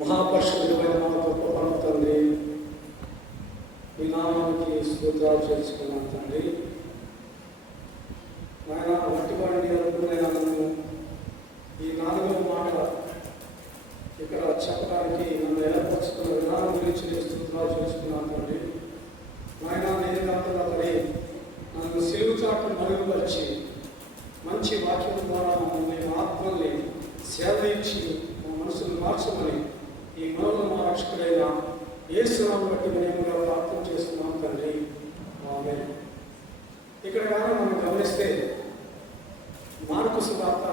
మహాపరిశుద్ధమైన మా గొప్ప పరమ తండ్రి, మీ నామానికి స్తోత్రాలు చేసుకున్నాను తండ్రి. ఆయన మట్టివాడిని అనుకున్న నన్ను ఈ 4వ మాట ఇక్కడ చెప్పడానికి నన్ను ఏర్పరచుకున్న విధానం గురించి నేను స్తోత్రాలు చేసుకున్నాను తండ్రి. ఆయన నేను కాకుండా పడి నన్ను సిలువ చాటును మరుగుపరిచి మంచి వాక్యం ద్వారా మమ్మల్ని ఆత్మల్ని సేవయించి మా మనసును మార్చమని ఈ మనలో మా రక్షకుడైన యేసునామమును బట్టి వినయంగా ప్రార్థన చేస్తున్నాం తండ్రి. ఆమేన్. ఇక్కడ కానీ మనం గమనిస్తే మార్కు సువార్త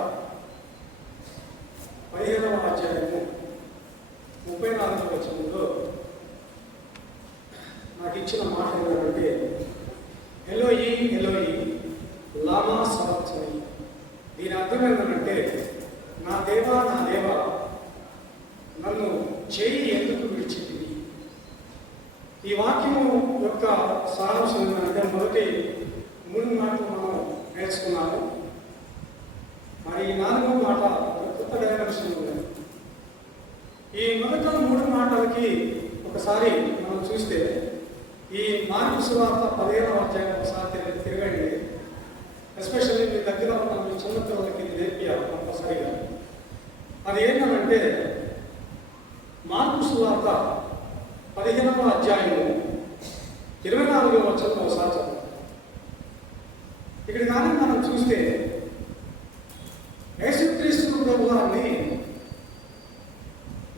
15వ అధ్యాయము 34వ వచనంలో నాకు ఇచ్చిన మాట ఏంటంటే, ఎలోయి ఎలోయి లామా సబక్తనీ. దీని అర్థం ఏంటంటే, నా దేవా నన్ను చేయి ఎందుకు విడిచితివి. ఈ వాక్యము యొక్క సారాంశం ఏంటంటే, మొదటి 3 మాటలు మనం నేర్చుకున్నాము. మరి ఈ 4వ మాట కొత్త డైమెన్షన్ ఉంది. ఈ మొదటి 3 మాటలకి ఒకసారి మనం చూస్తే, ఈ మార్కు సువార్త 15వ అధ్యాయం ఒకసారి తిరగండి. ఎస్పెషల్లీ మీ దగ్గర ఉన్న మీ చిన్న పిల్లలకి ఇది నేర్పియాలి కంపల్సరీగా. అది ఏంటంటే, మార్కు సువార్త 15వ అధ్యాయము 24వ వచనం ఒకసారి చదువు. ఇక్కడ కానీ మనం చూస్తే యేసుక్రీస్తు ప్రభువారిని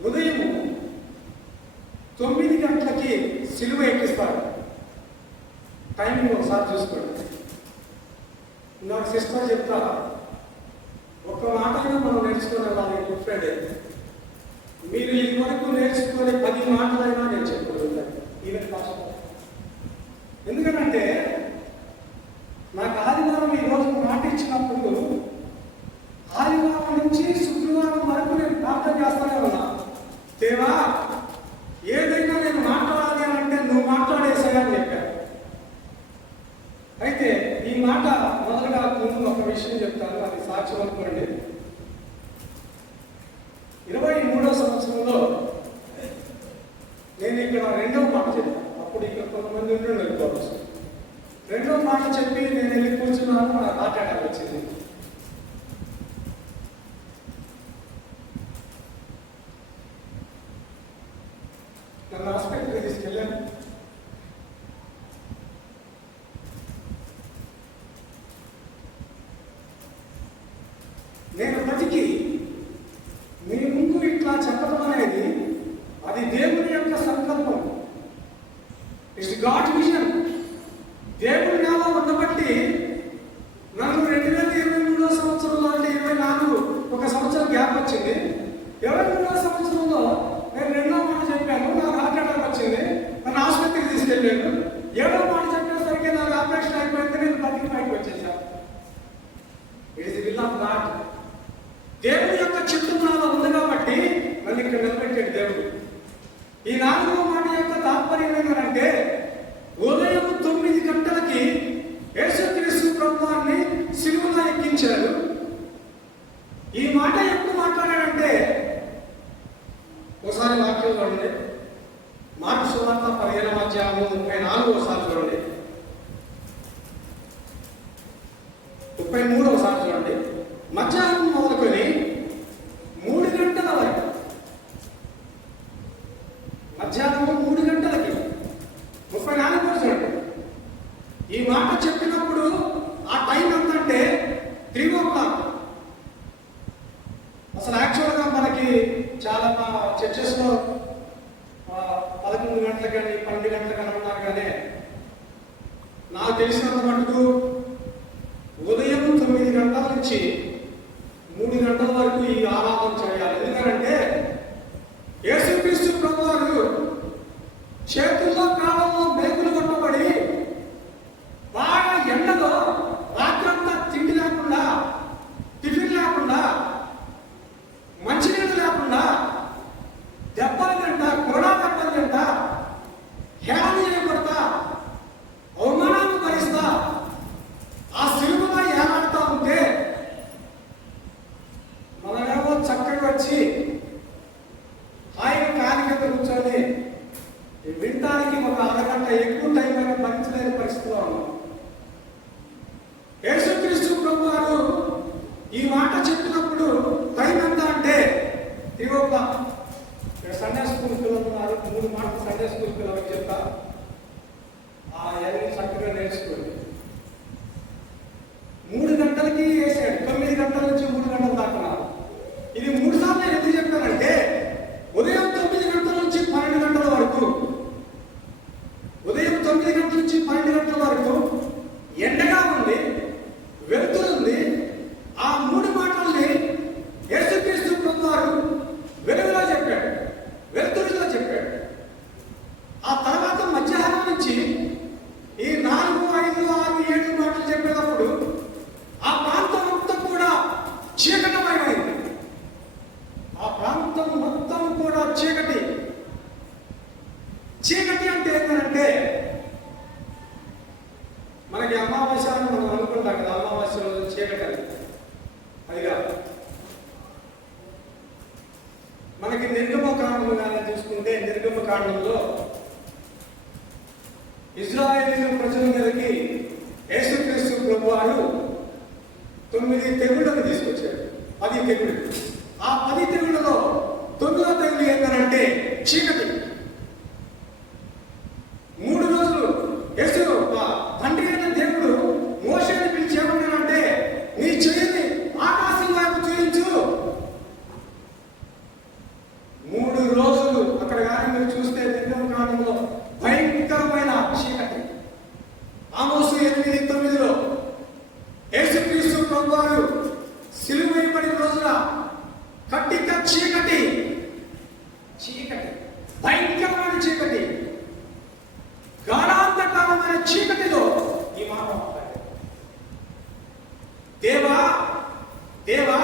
ఉదయం 9 గంటలకి సిలువ ఎక్కిస్తాడు. టైమింగ్ ఒకసారి చూసుకోండి. నాకు సిస్టర్ చెప్తా, ఒక్క మాటైనా మనం నేర్చుకుని వెళ్ళాలి. గుడ్ ఫ్రైడే మీరు ఇది వరకు నేర్చుకునే 10 మాటలైనా నేను చెప్పుకుంటాను ఈవెన్ లాస్ట్. ఎందుకంటే నాకు ఆదివారం ఈ రోజు మాట ఇచ్చినప్పుడు ఆదివారం నుంచి శుక్రవారం వరకు నేను ప్రార్థన చేస్తానే ఉన్నా. దేవా, ఏదైనా నేను మాట్లాడాలి అని అంటే నువ్వు మాట్లాడేసాయని చెప్పాను. అయితే ఈ మాట మొదలుగా ముందు ఒక విషయం చెప్తాను, అది సాక్ష్యం అనుకోండి. 23వ సంవత్సరంలో నేను ఇక్కడ 2వ మాట చెప్పాను. అప్పుడు ఇక్కడ కొంతమంది ఉండి వెళ్ళిపోవచ్చు. 2వ మాట చెప్పి నేను వెళ్ళి కూర్చున్నాను. నాకు హార్ట్ అటాక్ వచ్చింది. నన్ను హాస్పిటల్కి తీసుకెళ్ళాను. నేను బతికి మీ ముందు ఇట్లా చెప్పడం అనేది అది దేవుని యొక్క సంకల్పం. It's God vision. దేవుని నాలో ఉండబట్టి నన్ను 2023వ సంవత్సరంలో అంటే 24 ఒక సంవత్సరం గ్యాప్ వచ్చింది. 23వ సంవత్సరంలో నేను 2వ మాట చెప్పాను, నాకు హార్ట్ అటాక్ వచ్చింది. నన్ను ఆసుపత్రికి తీసుకెళ్ళాను. 7వ మాట చెప్పేసరికి నాకు ఆపరేషన్ అయిపోయింది. నేను బతికి పైకి వచ్చేసాను. It is the will of God. దేవుని యొక్క చిత్తం నాలో ఉంది కాబట్టి నన్ను ఇక్కడ నిలబెట్టాడు దేవుడు. ఈ 4వ మాట యొక్క తాత్పర్యం ఏంటంటే, ఉదయం 9 గంటలకి యేసుక్రీస్తు ప్రభువారిని సిలువలో ఎక్కించారు. ఈ మాట ఎప్పుడు మాట్లాడాడంటే, ఒకసారి వాక్యం చూడండి. మార్కు సువార్త 15వ అధ్యాయము 34వ చూడండి, 33వ చూడండి. మధ్యాహ్నం మొదలుకొని 3 గంటల వరకు, మధ్యాహ్నం 3 గంటలకి 34వ చూడండి. ఈ మాట చెప్పినప్పుడు ఆ టైం ఎంతంటే 3 o'clock. అసలు యాక్చువల్గా మనకి చాలా చర్చెస్లో 11 గంటలకు కానీ 12 గంటలకు అనుకున్నారు. కానీ నాకు తెలిసినంత మటుకు ఉదయం 9 గంటల నుంచి 3 గంటల వరకు ఈ ఆరాధన చేయాలి. ఎందుకంటే యేసుక్రీస్తు ప్రభువారు చేతుల్లో కాలంలో మేకులు కొట్టబడి బాగా ఎండలో రాత్రంతా తిండి లేకుండా, టిఫిన్ లేకుండా, మంచినీళ్ళు లేకుండా, దెబ్బలు తింటా, కొరడా దెబ్బలు తింటా, హేళన చేయబడతా, అవమానాలు భరిస్తా త్రివోప సండే స్కూల్ పిల్లలు ఉన్నారు, 3 మాటలు సండే స్కూల్ పిల్లలకి చెప్తా, అవన్నీ చక్కగా నేర్చుకోండి. 3 గంటలకి వేసాడు, 9 గంటల నుంచి 3 గంటల దాకా. ఇది 3 సార్లు నేను ఎందుకు చెప్పానంటే, ఉదయం 9 గంటల నుంచి 12 గంటల వరకు, ఉదయం 9 గంటల నుంచి 12 గంటల వరకు ఎండగా ఉంది, వెలుతురుంది. ఆ 3 మాటల్ని యేసుక్రీస్తు ప్రభువారు వెలుగులో చెప్పాడు, వెలుతురులో చెప్పాడు. ఆ తర్వాత మధ్యాహ్నం నుంచి ఈ 4, 5, 6, 7 మాటలు చెప్పేటప్పుడు ఆ ప్రాంతం మొత్తం కూడా చీకటమైంది. ఆ ప్రాంతం మొత్తం కూడా చీకటి. చీకటి అంటే ఏంటంటే, మనకి అమావాస్య అని మనం అనుకుంటాం కదా, అమావాస్య రోజు చీకటి అని. అది కాదు. మనకి నిర్గమకాండం కానీ చూసుకుంటే, నిర్గమకాండంలో ఇజ్రాయేలు ప్రజల మీదకి యేసుక్రీస్తు ప్రభువారు 9 తెగుళ్లను తీసుకొచ్చాడు. 10 తెగుళ్ళు. ఆ 10 తెగుళ్లలో 9వ తెగులు ఏంటంటే చీకటి. 3 రోజులు యేసు తండ్రి అయిన దేవుడు మోషేని పిలిచి ఏమన్నాడంటే, నీ చెయ్యిని ఆకాశం వైపు చూయించు. 3 రోజులు అక్కడ కానీ మీరు చూస్తే నిర్గమకాండంలో భయంకరమైన చీకటి. ఆమోసు 8:9లో యేసుక్రీస్తు ప్రభువారు సిలువ వేయబడిన రోజున కట్టిక చీకటి, చీకటి, భయంకరమైన చీకటి, గాఢాంధకారమైన చీకటిలో ఈ మాట మాట్లాడారు. దేవా దేవా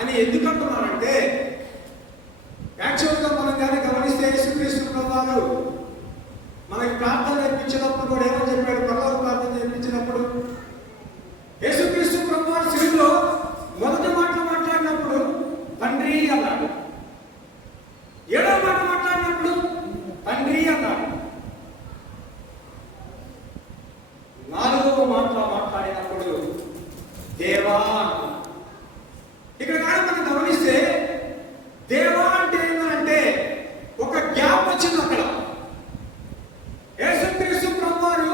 అని ఎందుకు అంటున్నారంటే, యాక్చువల్గా మనం కానీ గమనిస్తే యేసుక్రీస్తు ప్రభువారు మనకి ప్రార్థన నేర్పించినప్పుడు కూడా ఏమని చెప్పాడు? పరలోక ప్రార్థన నేర్పించినప్పుడు యేసుక్రీస్తు ప్రభువారు సిలువలో మొదటి మాట మాట్లాడినప్పుడు తండ్రి అన్నాడు. 7వ మాట మాట్లాడినప్పుడు తండ్రి అన్నాడు. 4వ మాట మాట్లాడినప్పుడు దేవా. ఇక్కడ కానీ మనం గమనిస్తే దేవా అంటే ఏంటంటే ఒక గ్యాప్ వచ్చింది అక్కడ. యేసుక్రీస్తు ప్రభువారు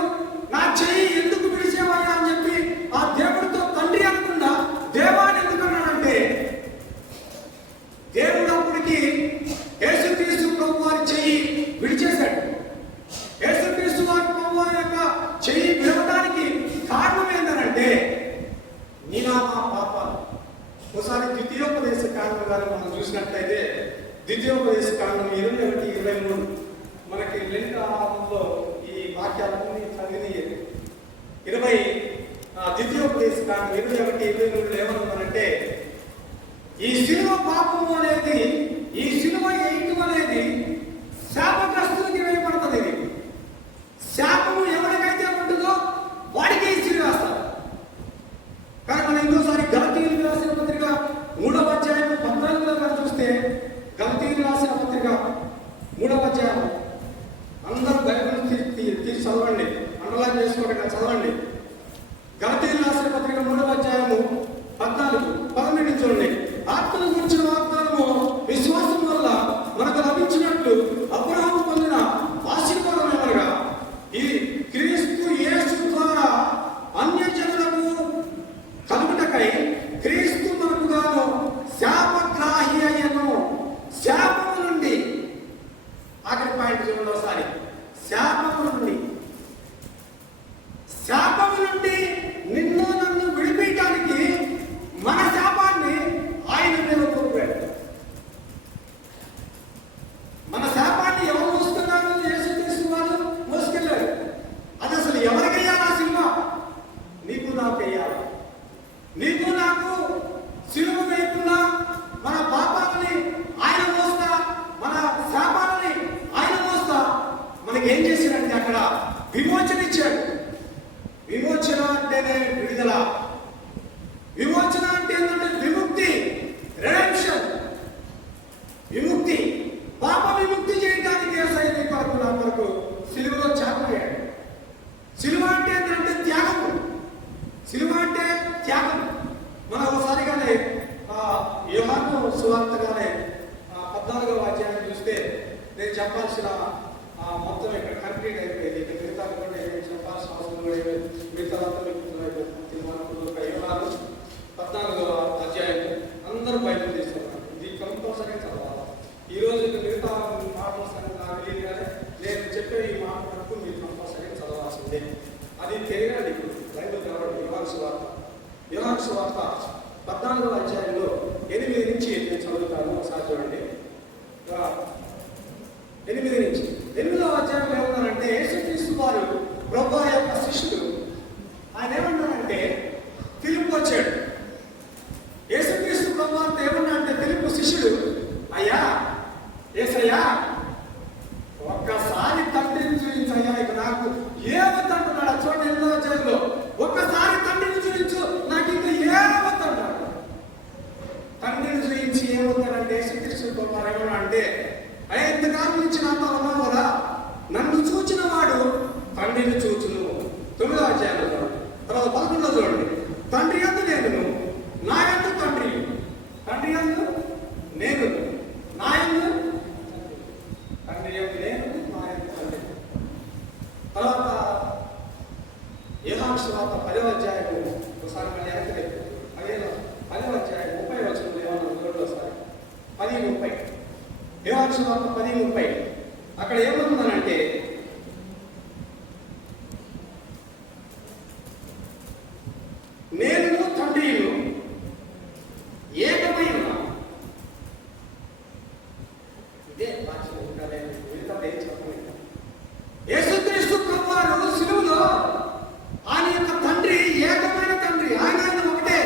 నా చెయ్యి ఎందుకు విడిచేవయ్యా అని చెప్పి ఆ దేవుడితో తండ్రి అనకుండా దేవాన్ని ఎందుకు అన్నాడంటే, దేవుడు అప్పటికి యేసుక్రీస్తు ప్రభువారి చెయ్యి విడిచేశాడు. యేసుక్రీస్తు వారి ప్రభువారి యొక్క చెయ్యి విడవడానికి కారణం ఏంటంటే నీనా మా పాపాలు. ఒకసారి ద్వితీయోపదేశ కాండం గారు మనం చూసినట్లయితే, ద్వితీయోపదేశ కాండం 21-23 మనకి లెంట్ ఆరంభంలో ఈ వాక్యాలన్నీ చదివి 20 ద్వితీయోపదేశ కాండం 21-23 ఏమన్నారంటే, ఈ శిలువ పాపము అనేది, ఈ శిలువ వేయటం అనేది శాపగ్రస్తులకి వేయబడుతుంది. ఇది శాపము ఎవరికైతే ఉంటుందో వాడికి ఈ శిలువ వేస్తారు. కానీ మనం ఇంకోసారి గలతీయులకు రాసిన పత్రిక 3వ అధ్యాయం 14లో చూస్తే, గలతీయులకు రాసిన పత్రిక 3వ అధ్యాయం, అందరూ బైబిల్ తీసి చదవండి, అండర్లైన్ చేసుకోకుండా చదవండి. గలతీయులకు రాసిన పత్రిక 3వ అధ్యాయము 14-18 చూడండి. ఆత్మను గురించిన వాగ్దానము విశ్వాసం వల్ల మనకు లభించినట్లు అబ్రహాము పొందిన ఆశీర్వాదం ఏమనగా, ఈ క్రీస్తు యేసు ద్వారా అన్యజనులకు కలుగుటకై క్రీస్తు మనకు గాను శాపగ్రాహి అయ్యను. శాపము నుండి, ఆఖరి పాయింట్ చూడండి ఒకసారి, శాపము నుండి, శాపము నుండి నిన్ను నన్ను విడిపించడానికి మన శాపాన్ని ఆయన మీద కోల్పోయాడు. మన శాపాన్ని ఎవరు మోస్తున్నారు? యేసుక్రీస్తు వారు మోసుకెళ్ళారు. అది అసలు ఎవరికయ్యాలా సినిమా? నీకు నాకు అయ్యాలా? నీకు నాకు సిలువ వేయకుండా మన పాపాలని ఆయన మోస్తా, మన శాపాలని ఆయన మోస్తా. మనకి ఏం చేశాడంటే అక్కడ విమోచన ఇచ్చాడు. విమోచన అంటేనే విడుదల. విమోచన అంటే ఏంటంటే విముక్తి, రెడెంప్షన్, విముక్తి. పాప విముక్తి చేయడానికి యేసయ్య కొరకు సిలువలో చాపయ్యాడు. సిలువ అంటే ఏంటంటే త్యాగము. సిలువ అంటే త్యాగం. మనం ఒకసారిగానే యోహాను సువార్తగానే నేను చెప్పాల్సిన మొత్తం ఇక్కడ కంప్లీట్ అయిపోయింది. ఇక మిగతా కూడా ఏమి చెప్పాల్సిన అవసరం కూడా ఏమి మిగతా యోహాను 14వ అధ్యాయం అందరూ బైబిల్ తీసుకున్నారు. ఇది కంపల్సరీ చదవాలి. ఈరోజు మిగతా మాటలు నాకు తెలియదు, కానీ నేను చెప్పే ఈ మాట వరకు మీరు కంపల్సరీ చదవాల్సిందే. అది తెలియదు. ఇప్పుడు బైబిల్ కాబట్టి యోహాను సువార్త 14వ అధ్యాయంలో 8 నుంచి నేను చదువుతాను. ఒకసారి చూడండి. 8 నుంచి 8వ అధ్యాయంలో ఏమన్నారంటే, యేసుక్రీస్తు వారు ప్రభువు యొక్క శిష్యుడు. ఆయన ఏమన్నారంటే, ఫిలిప్పు వచ్చాడు. యేసుక్రీస్తు ప్రభువు ఏమన్నా అంటే, ఫిలిప్పు శిష్యుడు, అయ్యా యేసయ్యా ఒక్కసారి తండ్రిని చూపించయ్యా, ఇక నాకు ఏమవుతుంటున్నాడు. చూడండి 8వ అధ్యాయంలో, ఒక్కసారి తండ్రిని చూపించు, నాకు ఇంకా ఏమవుతుంటాడు. తండ్రిని చూపించి ఏమవుతాడంటే, యేసుక్రీస్తు ప్రభువు ఏమన్నా అంటే, ఎంతకాలం నుంచి నాతో ఉన్నావు కదా, నన్ను చూచిన వాడు తండ్రిని చూచును. 9వ అధ్యాయంలో చూడండి. తర్వాత 11లో చూడండి, తండ్రి యందు నేను, నా యందు తండ్రి, తండ్రి యందు నేను, నా యందు తండ్రి యందు నేను, నా యందు తండ్రి. తర్వాత యోహాను సువార్త 10వ అధ్యాయం ఒకసారి మళ్ళీ వెనక్కి 10వ అధ్యాయం 30 వచనంలో ఏమన్నా ఒకసారి 10:30 యోహాను సువార్త 10:30 అక్కడ ఏమన్నానంటే, నేను తండ్రిను ఏకమైన, ఇదే యేసుక్రీస్తు ప్రభువారు సిలువలో ఆయన యొక్క తండ్రి ఏకమైన తండ్రి, ఆయన ఒకటే.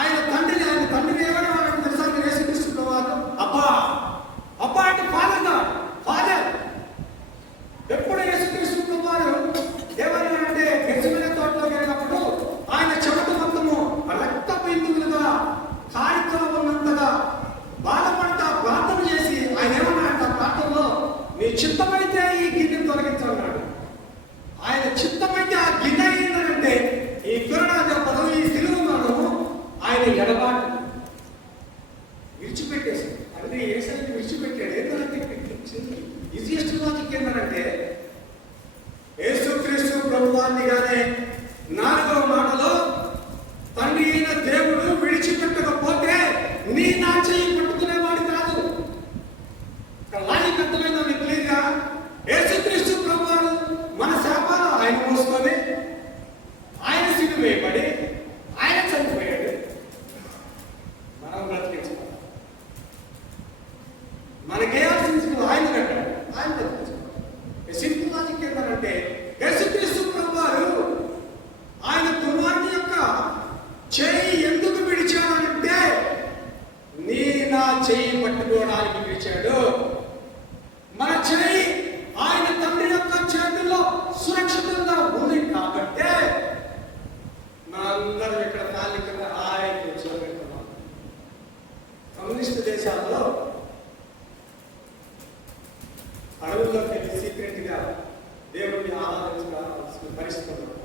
ఆయన తండ్రిని ఏమైనా వాళ్ళకి తెలుసా? యేసుక్రీస్తు ప్రభువారు అబ్బా అబ్బా అంటే ఫాదర్. ఎప్పుడు యేసుక్రీస్తు ప్రభువారు ఏమన్నారంటే, గెత్సేమనే తోటలోకి వెళ్ళినప్పుడు ఆయన చెమట మొత్తము రక్త బిందువులుగా కారితో ఉన్నంతగా బాధపడతా ప్రార్థన చేసి ఆయన ఏమన్నాడంటే, ఆ ప్రార్థనలో నీ చిత్తమైతే ఈ గిన్నెను తొలగించన్నాడు. ఆయన చిత్తమైతే ఆ గిన్నె ఏంటంటే, ఈ కిరణాజ పదవి ఈ సిలువను ఆయన ఎడబాటు విడిచిపెట్టేసి, అంటే ఏసైని విడిచిపెట్టాడు. ఏంటంటే ఈజియెస్ట్ లాజిక్ ఏంటంటే, యేసుక్రీస్తు ప్రభువారినిగానే 4వ మాటలో తండ్రి అయిన దేవుడు విడిచిపెట్టకపోతే నీ నా చెయ్యి పట్టుకునేవాడు కాదు. లాజిక్ అర్థమైందా మీకు? క్లియర్గా యేసుక్రీస్తు ప్రభువారు మన శాపాలు ఆయన మోసుకొని, ఆయన సిలువ వేయబడి, ఆయన చనిపోయాడు, మనం బ్రతికించుకోవాలి. మనకేయాల్సిన ఆయన కట్టాడు, ఆయన బ్రతికించుకోవాలి. సింపుల్ లాజిక్ ఏంటంటే, యేసుక్రీస్తు ప్రభువారు ఆయన కుమారుని యొక్క చేయి ఎందుకు విడిచాడంటే, నీ నా చేయి పట్టుకోవడానికి విడిచాడు. మన చేయి ఆయన తండ్రి యొక్క చేతుల్లో సురక్షితంగా ఉంది కాబట్టి మనందరం ఇక్కడ కాళ్ళ కింద ఆయన కూర్చోబెడుతున్నాం. కమ్యూనిస్ట్ దేశాల్లో అడవుల్లోకి వెళ్ళి సీక్రెట్గా దేవుడిని ఆరాధించాల్సిన పరిస్థితి ఉంటుంది.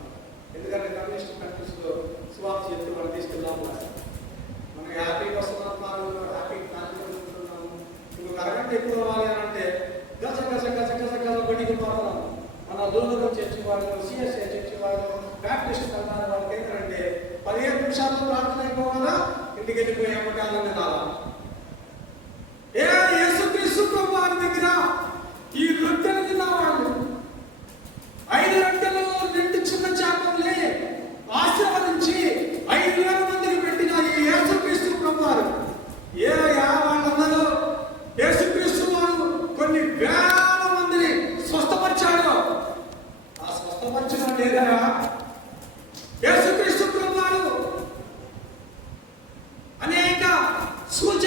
ఎందుకంటే కమ్యూనిస్ట్ కంట్రీస్లో సువార్త చెప్తూ మనం తీసుకెళ్దాం. మనం హ్యాపీగా వస్తున్నాం, హ్యాపీ కాన్ఫిడెంట్. ఇంకొక అరగంట ఎక్కువ రావాలి అని అంటే గజ గజ గజ గజ గజ బడికి పోతున్నాం. మన దూరం చర్చి వాళ్ళు, సిఎస్ఐ చర్చి వాళ్ళు, బ్యాప్టిస్ట్ సంఘాల వాళ్ళకి ఏంటంటే 15 నిమిషాల్లో ప్రార్థన అయిపోవాలా, ఇంటికి వెళ్ళిపోయి అమ్మకాలని రావాలి. యేసుక్రీస్తు ప్రభువారి దగ్గర ఈ రొట్టెలు తిన్నవాళ్ళు 5 రొట్టెలు 2 చిన్న చేపల్ని ఆశీర్వదించి 5,000 మందికి పెట్టిన ఈ యేసుక్రీస్తు ప్రభువారు వాళ్ళందరూ యేసుక్రీస్తు వారు కొన్ని వేల మందిని స్వస్థపరిచాడు. ఆ స్వస్థపరిచడం లేదా? యేసుక్రీస్తు ప్రభువారు అనేక సూచన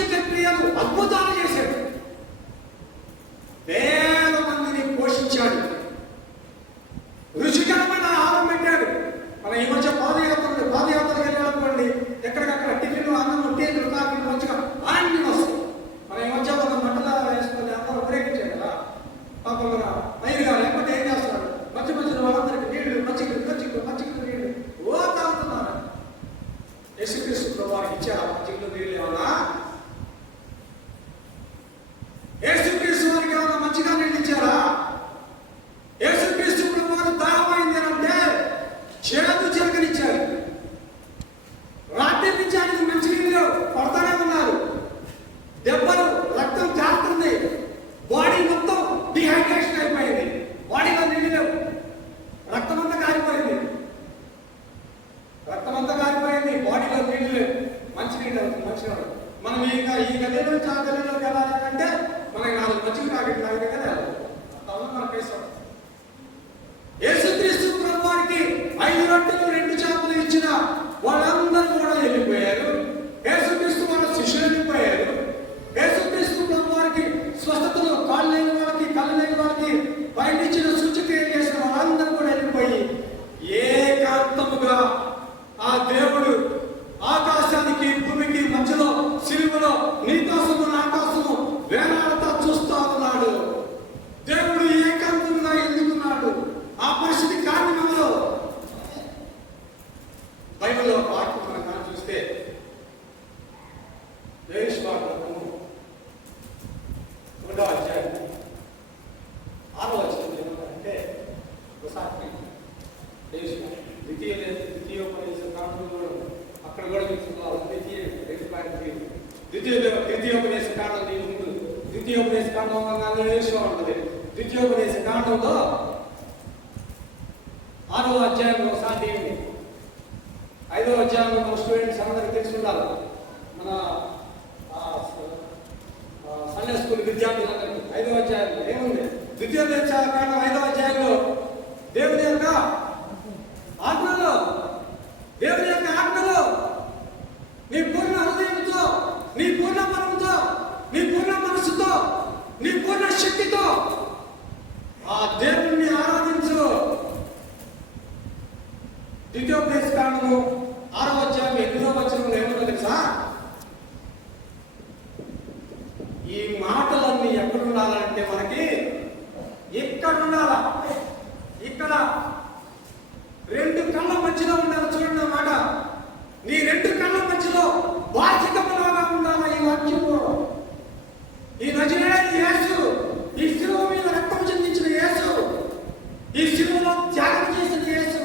ద్వితీయోపదేశ కాండం అనే విషయం ఉంటుంది. ద్వితీయోపదేశ కాండంలో 6వ అధ్యాయంలో ఒకసారి తీయండి. 5వ అధ్యాయంలో మన స్టూడెంట్స్ అందరికీ తెలిసి ఉండాలి. మన సండే స్కూల్ విద్యార్థులందరికీ 5వ అధ్యాయంలో ఏముంది? ద్వితీయోపదేశ కాండం 5వ అధ్యాయంలో దేవుని యొక్క ఆజ్ఞలో, దేవుని యొక్క ఆజ్ఞలో నీ పూర్ణ హృదయంతో, నీ పూర్ణ మనముతో, నీ పూర్ణ మనసుతో, నీ పూర్ణ శక్తితో ఆ దేవుణ్ణి ఆరాధించు. ద్వితీయోపదేశ కాండము 6వ అధ్యాయం 8వ వచనంలో ఏముందో తెలుసా? ఈ మాటలన్నీ ఎక్కడ ఉండాలంటే మనకి ఇక్కడ ఉండాలా. ఇక్కడ 2 కళ్ళ మధ్యలో ఉండాలి. చూడండి మాట, నీ 2 కళ్ళ మధ్యలో బాధ్యతలాగా ఉండాలి ఈ వాక్యము. ఈ నజరేయుడైన యేసు, ఈ శిలువ మీద రక్తం చెందించిన యేసు, ఈ శిలువలో త్యాగం చేసిన యేసు,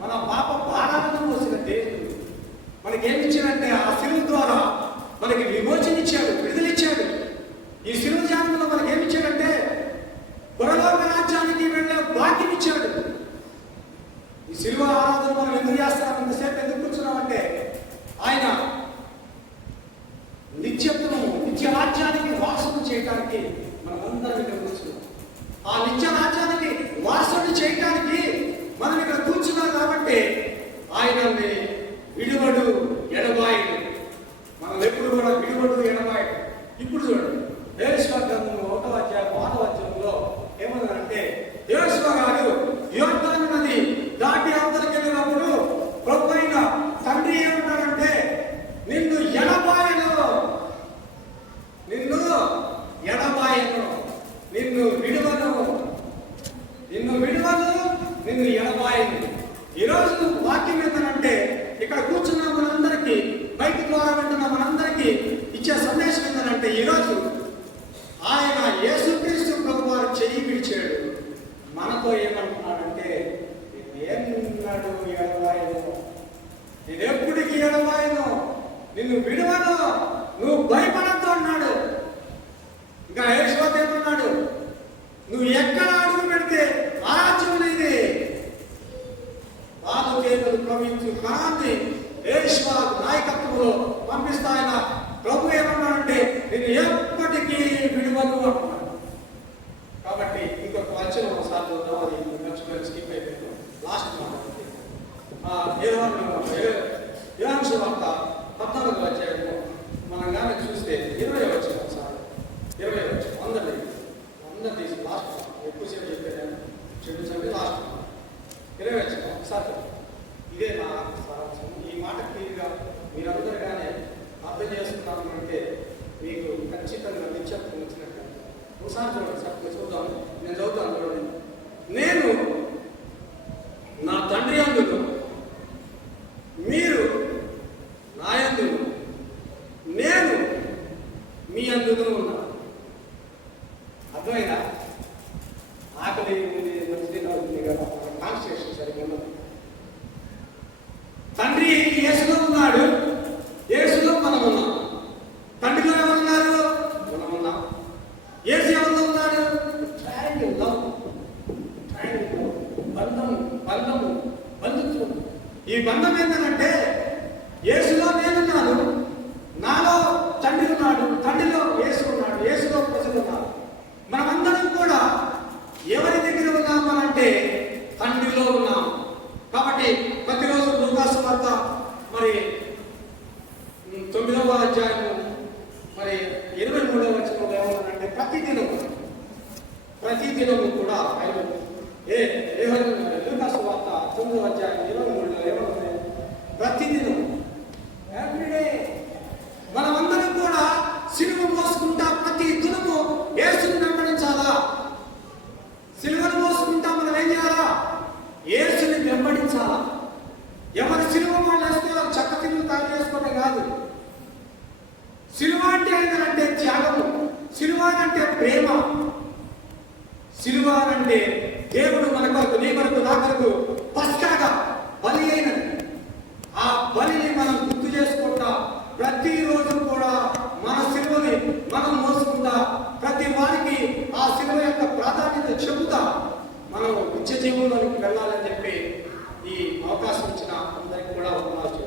మన పాప భారాలను మోసిన దేవుడు మనకేమిచ్చాడంటే ఆ శిలువ ద్వారా మనకి విమోచన ఇచ్చాడు, విడుదలిచ్చాడు. ఈ శిలువ జాతకంలో మనకి ఏమిచ్చాడంటే పరలోక రాజ్యానికి వెళ్ళే భాగ్యం ఇచ్చాడు. ఈ శిలువ ఆరాధన మనం ఎందుకు చేస్తాం, ఇంతసేపు ఎందుకు కూర్చున్నామంటే ఆయన నిత్య రాజ్యానికి వారసులు చేయడానికి మనం అందరం ఇక్కడ కూర్చున్నాం. ఆ నిత్య రాజ్యానికి వారసులు చేయడానికి మనం ఇక్కడ కూర్చున్నాం. కాబట్టి ఆయనని విడువడు ఎడబాయుడు. మనం ఎప్పుడు కూడా విడువడు ఎడబాయుడు. ఇప్పుడు చూడండి, యోషువ గ్రంథము 1వ అధ్యాయం 6వ వచనంలో ఏమన్నారంటే, యోషువ గారు యోర్దాను నది దాటి అవతలికి వెళ్ళినప్పుడు ప్రభు అయిన తండ్రి ఏమంటారంటే, నిన్ను ఎడబాయను, నిన్ను ఎడబాయను, నిన్ను విడువను, నిన్ను విడువను, నిన్ను ఎడబాయను. ఈరోజు వాక్యం ఏంటంటే, ఇక్కడ కూర్చున్న మనందరికీ, బయట ద్వారా వింటున్న మనందరికీ ఇచ్చే సందేశం ఏంటంటే, ఈరోజు ఆయన యేసుక్రీస్తు ప్రభు వారు చెయ్యి విడిచాడు. మనతో ఏమంటున్నాడంటే, ఏమన్నాడు? ఎడబాయను, నేను ఎప్పటికీ ఎడబాయను, నిన్ను విడువను, నువ్వు భయపడద్దు అన్నాడు. ఇంకా యేషువ ఏమన్నాడు? నువ్వు ఎక్కడ అడుగు పెడితే ఆ రాజ్యం నీది, బాలు కేకలు ప్రవహించు కాంతి యేషువ నాయకత్వంలో పంపిస్తా. ఆయన ప్రభు ఏమన్నాడంటే, నేను ఎప్పటికీ విడువను అంటున్నాడు. కాబట్టి ఇంకొక వచనం ఒకసారి చూద్దాం. అది మర్చిపోయి స్కిప్ అయిపోయింది. లాస్ట్ యోహాను సువార్త 14వ అధ్యాయంలో మనం కానీ చూస్తే 20వ వచనం, ఒకసారి 20వ వచనం అందరు తీసి లాస్ట్ ఎక్కువసేపు చెప్పాను, చూపించండి. లాస్ట్ 20వ వచనం ఒకసారి. ఇదే నా సారాంశం. ఈ మాట క్లియర్గా మీరందరూ కానీ అర్థం చేసుకున్నాను అంటే మీకు ఖచ్చితంగా నిత్యత్వం వచ్చినట్టు. ఒకసారి చూడండి సార్, చూద్దాం. నేను చదువుతాను చూడండి. నేను నా తండ్రి అందుకు, మీరు నా యందును, నేను మీ అందును ఉన్నాను. అర్థమైనా? ఆకలి మంచిది అవుతుంది కదా, కాన్స్టిట్యూషన్ సరిగ్గా ఉన్నది. తండ్రి యేసులో ఉన్నాడు, యేసులో మనం ఉన్నాం. తండ్రిలో ఎవరున్నారు? మనం ఉన్నాం. యేసు ఎవరిలో ఉన్నాడు? ట్రయాంగిల్ లవ్, బంధుత్వం. ఈ బంధం ఏంటంటే, యేసులో నేనున్నాను, నాలో తండ్రి ఉన్నాడు, తండ్రిలో యేసు ఉన్నాడు, యేసులో ప్రజలు ఉన్నారు. మనమందరం కూడా ఎవరి దగ్గర ఉన్నామనంటే తండ్రిలో ఉన్నాం. కాబట్టి ప్రతిరోజు లూకాసు వార్త మరి 9వ అధ్యాయము మరి 23వ వచనంలో ఏమన్నారంటే, ప్రతిదినము కూడా లూకాసు వార్త 9వ అధ్యాయం 23లో ఏమన్నా, ప్రతిదినం, ఎవ్రీడే మనమందరం కూడా సిలువ మోసుకుంటా ప్రతి దినము యేసుని వెంబడించాలా. సిలువను మోసుకుంటా మనం ఏం చేయాలా? యేసుని వెంబడించాలా. ఎవరి సిలువ వాళ్ళు వేసుకోవాలి, చక్క తిరుగు తయారు చేసుకోవడం కాదు. సిలువ అంటే ఏంటంటే త్యాగము, సిలువ అంటే ప్రేమ, సిలువ అంటే దేవుడు మన కొరకు, నీ కొరకు, నా కొరకు పస్కాగా బలి అయినది. ఆ బలిని మనం గుర్తు చేసుకుంటా ప్రతిరోజు కూడా మన సిలువని మనం మోసుకుంటా ప్రతి వారికి ఆ శిలువ యొక్క ప్రాధాన్యత చెబుతా మనం నిత్య జీవంలోనికి వెళ్ళాలని చెప్పి ఈ అవకాశం ఇచ్చిన అందరికీ కూడా వందనాలు.